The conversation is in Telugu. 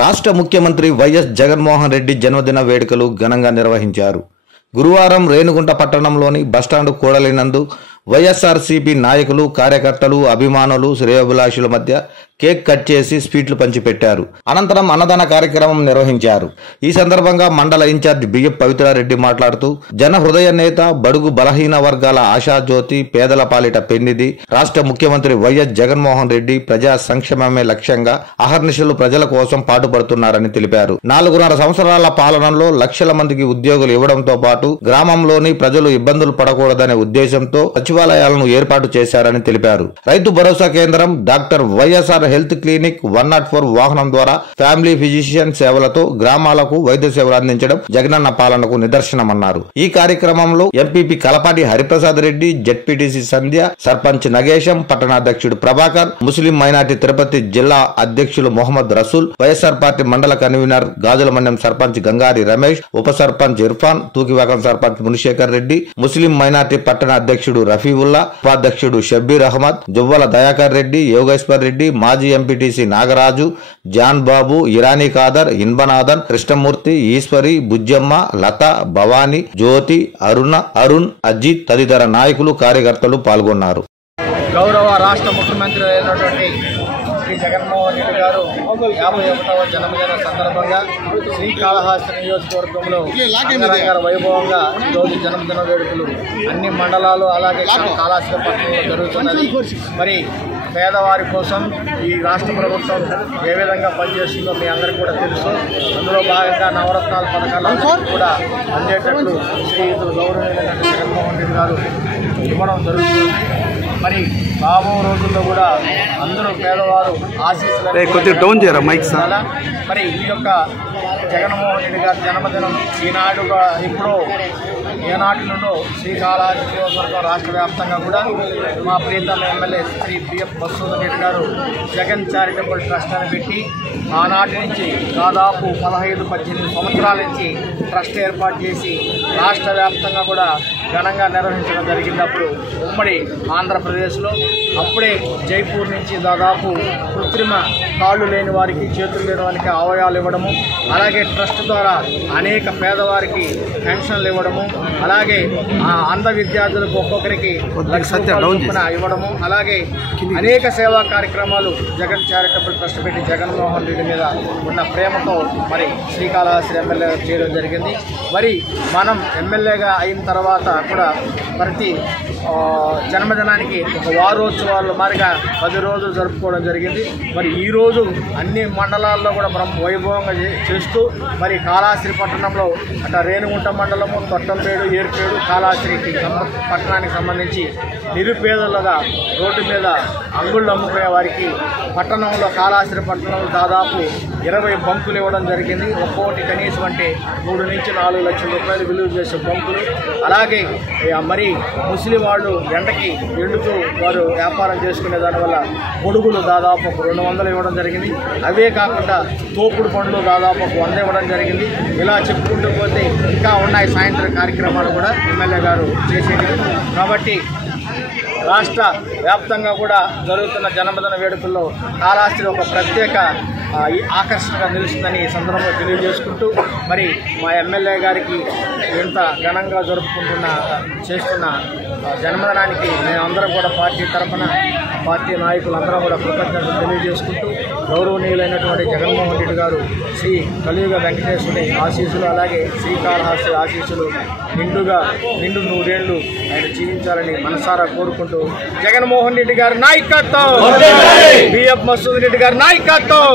రాష్ట్ర ముఖ్యమంత్రి వైఎస్ జగన్మోహన్ రెడ్డి జన్మదిన వేడుకలు ఘనంగా నిర్వహించారు. గురువారం రేణిగుంట పట్టణంలోని బస్టాండ్ కూడలినందు వైఎస్ఆర్సీపీ నాయకులు, కార్యకర్తలు, అభిమానులు, శ్రేయోభిలాషుల మధ్య కేక్ కట్ చేసి స్వీట్లు పంచిపెట్టారు. అనంతరం అన్నదాన కార్యక్రమం నిర్వహించారు. ఈ సందర్భంగా మండల ఇన్ఛార్జ్ బియ్యం పవిత్రారెడ్డి మాట్లాడుతూ, జన హృదయ నేత, బడుగు బలహీన వర్గాల ఆశాజ్యోతి, పేదల పాలిట పెన్నిది రాష్ట్ర ముఖ్యమంత్రి వైఎస్ జగన్మోహన్ రెడ్డి ప్రజా సంక్షేమమే లక్ష్యంగా అహర్నిశలు ప్రజల కోసం పాటుపడుతున్నారని తెలిపారు. 4.5 సంవత్సరాల పాలనలో లక్షల మందికి ఉద్యోగులు ఇవ్వడంతో పాటు గ్రామంలోని ప్రజలు ఇబ్బందులు పడకూడదనే ఉద్దేశంతో సచివాలయాలను ఏర్పాటు చేశారని తెలిపారు. రైతు భరోసా కేంద్రం, డాక్టర్ వైఎస్ఆర్ హెల్త్ క్లినిక్, 104 వాహనం ద్వారా ఫ్యామిలీ ఫిజిషియన్ సేవలతో గ్రామాలకు వైద్య సేవలు అందించడం జగనన్న పాలనకు నిదర్శనమన్నారు. ఈ కార్యక్రమంలో ఎంపీపీ కలపాటి హరిప్రసాద్ రెడ్డి, జెడ్పీటీసీ సంధ్య, సర్పంచ్ నగేశం, పట్టణాధ్యక్షుడు ప్రభాకర్, ముస్లిం మైనార్టీ తిరుపతి జిల్లా అధ్యక్షులు మొహమ్మద్ రసూల్, వైఎస్ఆర్ పార్టీ మండల కన్వీనర్ గాజుల మండలం సర్పంచ్ గంగారి రమేష్, ఉప సర్పంచ్ ఇర్ఫాన్, తూకివాకం సర్పంచ్ మునిశేఖర్ రెడ్డి, ముస్లిం మైనార్టీ పట్టణ అధ్యక్షుడు రఫీవుల్లా, ఉపాధ్యక్షుడు షబ్బీర్ అహ్మద్, జువ్వల దయాకర్ రెడ్డి, యోగేశ్వర్ రెడ్డి, మాజీ ఎంపీటీసీ నాగరాజు, జాన్ బాబు, ఇరానీ ఖాదర్, ఇన్బనాథన్, కృష్ణమూర్తి, ఈశ్వరి, బుజ్జమ్మ, లత, భవానీ, జ్యోతి, అరుణ్, అజిత్ తదితర నాయకులు, కార్యకర్తలు పాల్గొన్నారు. గౌరవ రాష్ట్ర ముఖ్యమంత్రి అయినటువంటి శ్రీ జగన్మోహన్ రెడ్డి గారు 51వ జన్మదిన సందర్భంగా శ్రీకాళహస్తి నియోజకవర్గంలో అంగరంగ వైభవంగా ఈరోజు జన్మదిన వేడుకలు అన్ని మండలాలు అలాగే కాళహస్తి పట్టణంలో జరుగుతున్నది. మరి పేదవారి కోసం ఈ రాష్ట్ర ప్రభుత్వం ఏ విధంగా పనిచేస్తుందో మీ అందరికీ కూడా తెలుసు. అందులో భాగంగా నవరత్నాల పథకాలను కూడా అందేటట్లు శ్రీయుతులు గౌరవనీయులైన జగన్మోహన్ రెడ్డి గారు ఇవ్వడం జరుగుతుంది. మరి రాబో రోజుల్లో కూడా అందరూ పేదవారు ఆశీస్సులు మరి ఈ యొక్క జగన్మోహన్ రెడ్డి గారి జన్మదినం ఈనాడుగా ఇప్పుడు ఏనాటి నుండో శ్రీకాళహస్తి నియోజకవర్గం రాష్ట్ర వ్యాప్తంగా కూడా మా ప్రీతమ ఎమ్మెల్యే శ్రీ బియ్యం మసూద్ రెడ్డి గారు జగన్ చారిటబుల్ ట్రస్ట్ అని పెట్టి ఆనాటి నుంచి దాదాపు 15-18 సంవత్సరాల నుంచి ట్రస్ట్ ఏర్పాటు చేసి రాష్ట్ర వ్యాప్తంగా కూడా ఘనంగా నిర్వహించడం జరిగినప్పుడు ఉమ్మడి ఆంధ్రప్రదేశ్లో అప్పుడే జైపూర్ నుంచి దాదాపు కృత్రిమ కాళ్ళు లేని వారికి, చేతులు లేని వారికి అవయవాలు ఇవ్వడము, అలాగే ట్రస్ట్ ద్వారా అనేక పేదవారికి పెన్షన్లు ఇవ్వడము, అలాగే అంధ విద్యార్థులకు ఒక్కొక్కరికి ఇవ్వడము, అలాగే అనేక సేవా కార్యక్రమాలు జగన్ చారిటబుల్ ట్రస్ట్ పెట్టి జగన్మోహన్ రెడ్డి మీద ఉన్న ప్రేమతో మరి శ్రీకాళహస్తి ఎమ్మెల్యే చేయడం జరిగింది. మరి మనం ఎమ్మెల్యేగా అయిన తర్వాత కూడా ప్రతి జన్మదినానికి ఒక వారోత్సవాల మాదిరిగా 10 రోజులు జరుపుకోవడం జరిగింది. మరి ఈరోజు అన్ని మండలాల్లో కూడా వైభవంగా చేస్తూ మరి కాళహస్తి పట్టణంలో అట్లా రేణిగుంట మండలము, తొట్టంపేడు, ఏర్పేడు, కాళహస్తి పట్టణానికి సంబంధించి నిరుపేదలుగా రోడ్డు మీద అంగుళ్ళు అమ్ముకునే వారికి పట్టణంలో కాళహస్తి పట్టణంలో దాదాపు 20 బంకులు ఇవ్వడం జరిగింది. ఒక్కొక్కటి కనీసం అంటే 3 నుంచి 4 లక్షల రూపాయలు విలువ చేసే బంకులు. అలాగే మరి ముస్లిం వాళ్ళు ఎండుతూ వారు వ్యాపారం చేసుకునే దానివల్ల గొడుగులు దాదాపు 200 ఇవ్వడం జరిగింది. అవే కాకుండా తోపుడు పండ్లు దాదాపు 100 ఇవ్వడం జరిగింది. ఇలా చెప్పుకుంటూ పోతే ఇంకా ఉన్నాయి సాయంత్రం కార్యక్రమాలు కూడా ఎమ్మెల్యే గారు చేసేది. కాబట్టి రాష్ట్ర వ్యాప్తంగా కూడా జరుగుతున్న జన్మదిన వేడుకల్లో కాళహస్తి ఒక ప్రత్యేక ఆకర్షణగా నిలుస్తుందని ఈ సందర్భంగా తెలియజేసుకుంటూ మరి మా ఎమ్మెల్యే గారికి ఎంత ఘనంగా చేస్తున్న జన్మదినానికి మేమందరం కూడా పార్టీ తరఫున పార్టీ నాయకులందరం కూడా కృతజ్ఞతలు తెలియజేసుకుంటూ గౌరవనీయులైనటువంటి జగన్మోహన్ రెడ్డి గారు శ్రీ కలియుగ వెంకటేశ్వరుని ఆశీస్సులు అలాగే శ్రీకాళహస్తి ఆశీస్సులు నిండు 100 ఏళ్లు ఆయన జీవించాలని మనసారా కోరుకుంటూ జగన్మోహన్ రెడ్డి గారి నాయకత్వం, బియ్యం మసూద్ రెడ్డి గారి నాయకత్వం.